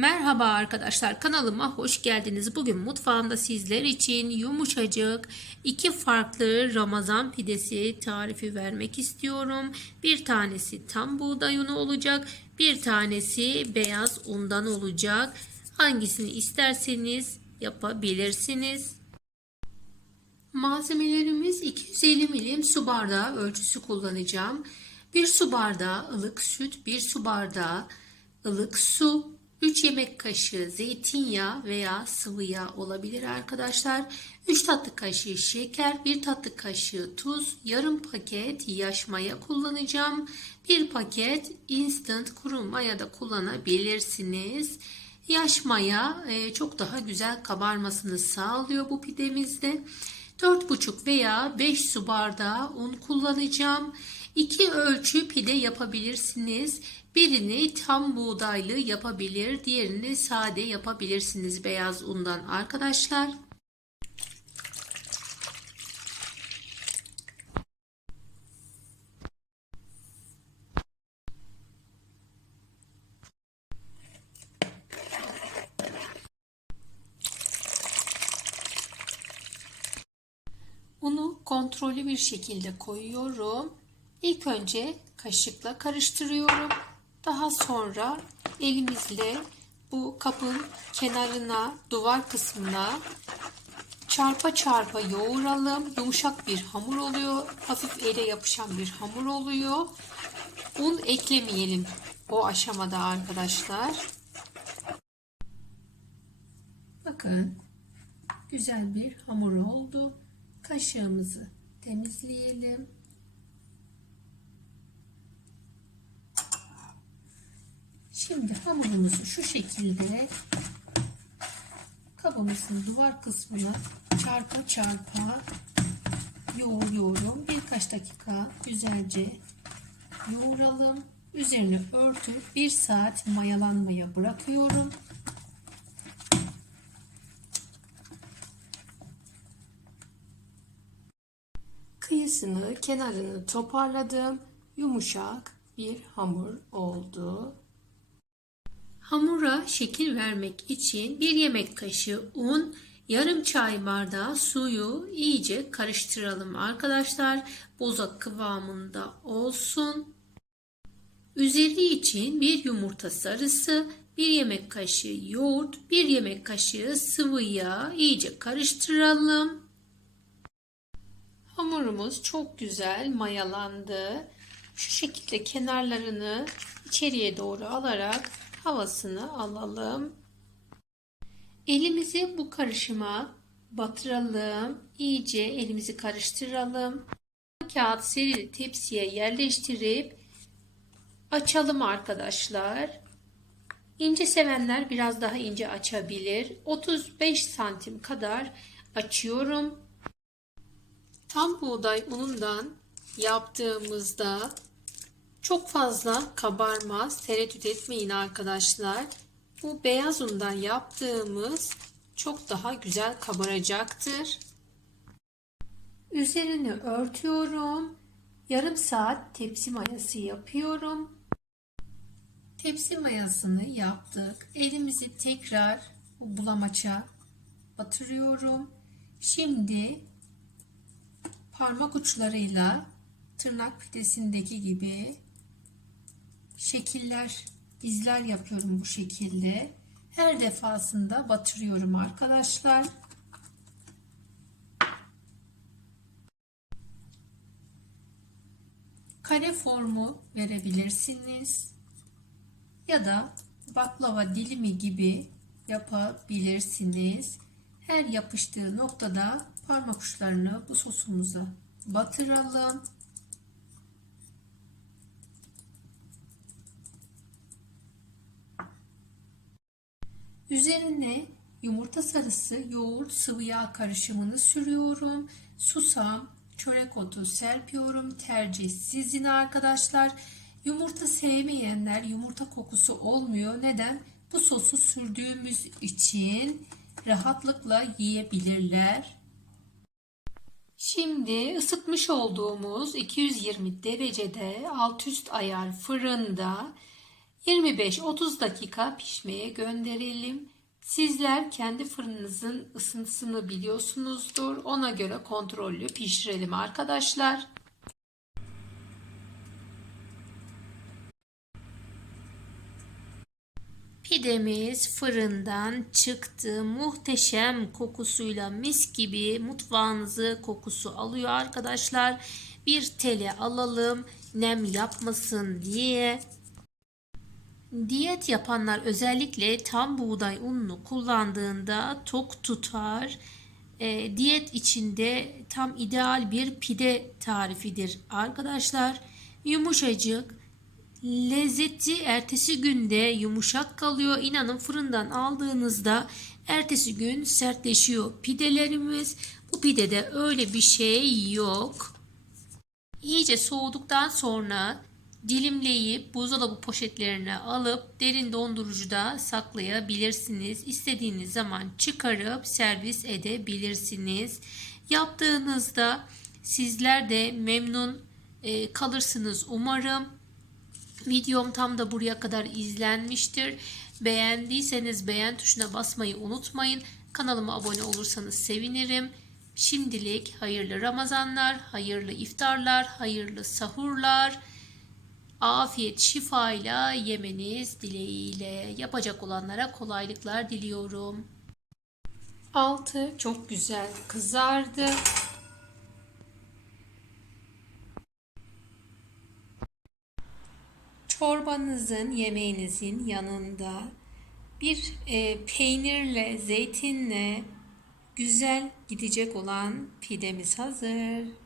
Merhaba arkadaşlar kanalıma hoş geldiniz. Bugün mutfağımda sizler için yumuşacık iki farklı Ramazan pidesi tarifi vermek istiyorum. Bir tanesi tam buğday unu olacak. Bir tanesi beyaz undan olacak. Hangisini isterseniz yapabilirsiniz. Malzemelerimiz 250 milim su bardağı ölçüsü kullanacağım. 1 su bardağı ılık süt, 1 su bardağı ılık su, 3 yemek kaşığı zeytinyağı veya sıvı yağ olabilir arkadaşlar. 3 tatlı kaşığı şeker, 1 tatlı kaşığı tuz, yarım paket yaş maya kullanacağım. 1 paket instant kuru maya da kullanabilirsiniz. Yaş maya e, çok daha güzel kabarmasını sağlıyor bu pidemizde. 4,5 veya 5 su bardağı un kullanacağım. İki ölçü pide yapabilirsiniz. Birini tam buğdaylı yapabilir, diğerini sade yapabilirsiniz beyaz undan arkadaşlar. Unu kontrollü bir şekilde koyuyorum. İlk önce kaşıkla karıştırıyorum. Daha sonra elimizle bu kabın kenarına, duvar kısmına çarpa çarpa yoğuralım. Yumuşak bir hamur oluyor. Hafif ele yapışan bir hamur oluyor. Un eklemeyelim o aşamada arkadaşlar. Bakın güzel bir hamur oldu. Kaşığımızı temizleyelim. Şimdi hamurumuzu şu şekilde kabımızın duvar kısmına çarpa çarpa yoğuruyorum. Birkaç dakika güzelce yoğuralım. Üzerini örtüp bir saat mayalanmaya bırakıyorum. Kıyısını, kenarını toparladım. Yumuşak bir hamur oldu. Hamura şekil vermek için bir yemek kaşığı un, yarım çay bardağı suyu iyice karıştıralım arkadaşlar. Bozak kıvamında olsun. Üzeri için bir yumurta sarısı, bir yemek kaşığı yoğurt, bir yemek kaşığı sıvı yağ iyice karıştıralım. Hamurumuz çok güzel mayalandı. Şu şekilde kenarlarını içeriye doğru alarak havasını alalım. Elimizi bu karışıma batıralım. İyice elimizi karıştıralım. Kağıt serili tepsiye yerleştirip açalım arkadaşlar. İnce sevenler biraz daha ince açabilir. 35 santim kadar açıyorum. Tam buğday unundan yaptığımızda çok fazla kabarmaz. Tereddüt etmeyin arkadaşlar. Bu beyaz undan yaptığımız çok daha güzel kabaracaktır. Üzerini örtüyorum. Yarım saat tepsi mayası yapıyorum. Tepsi mayasını yaptık. Elimizi tekrar bu bulamaça batırıyorum. Şimdi parmak uçlarıyla tırnak pidesindeki gibi şekiller, izler yapıyorum bu şekilde. Her defasında batırıyorum arkadaşlar. Kare formu verebilirsiniz. Ya da baklava dilimi gibi yapabilirsiniz. Her yapıştığı noktada parmak uçlarını bu sosumuza batıralım. Üzerine yumurta sarısı, yoğurt, sıvı yağ karışımını sürüyorum. Susam, çörek otu serpiyorum. Tercih sizin arkadaşlar. Yumurta sevmeyenler yumurta kokusu olmuyor. Neden? Bu sosu sürdüğümüz için rahatlıkla yiyebilirler. Şimdi ısıtmış olduğumuz 220 derecede alt üst ayar fırında 25-30 dakika pişmeye gönderelim. Sizler kendi fırınınızın ısısını biliyorsunuzdur. Ona göre kontrollü pişirelim arkadaşlar. Pidemiz fırından çıktı. Muhteşem kokusuyla mis gibi mutfağınızı kokusu alıyor arkadaşlar. Bir tele alalım nem yapmasın diye. Diyet yapanlar özellikle tam buğday ununu kullandığında tok tutar. E, diyet içinde tam ideal bir pide tarifidir arkadaşlar. Yumuşacık, lezzeti ertesi günde yumuşak kalıyor. İnanın fırından aldığınızda ertesi gün sertleşiyor pidelerimiz. Bu pidede öyle bir şey yok. İyice soğuduktan sonra dilimleyip buzdolabı poşetlerine alıp derin dondurucuda saklayabilirsiniz. İstediğiniz zaman çıkarıp servis edebilirsiniz. Yaptığınızda sizler de memnun e, kalırsınız umarım. Videom tam da buraya kadar izlenmiştir. Beğendiyseniz beğen tuşuna basmayı unutmayın. Kanalıma abone olursanız sevinirim. Şimdilik hayırlı Ramazanlar, hayırlı iftarlar, hayırlı sahurlar. Afiyet şifayla yemeniz dileğiyle yapacak olanlara kolaylıklar diliyorum. Altı çok güzel kızardı. Çorbanızın, yemeğinizin yanında bir e, peynirle, zeytinle güzel gidecek olan pidemiz hazır.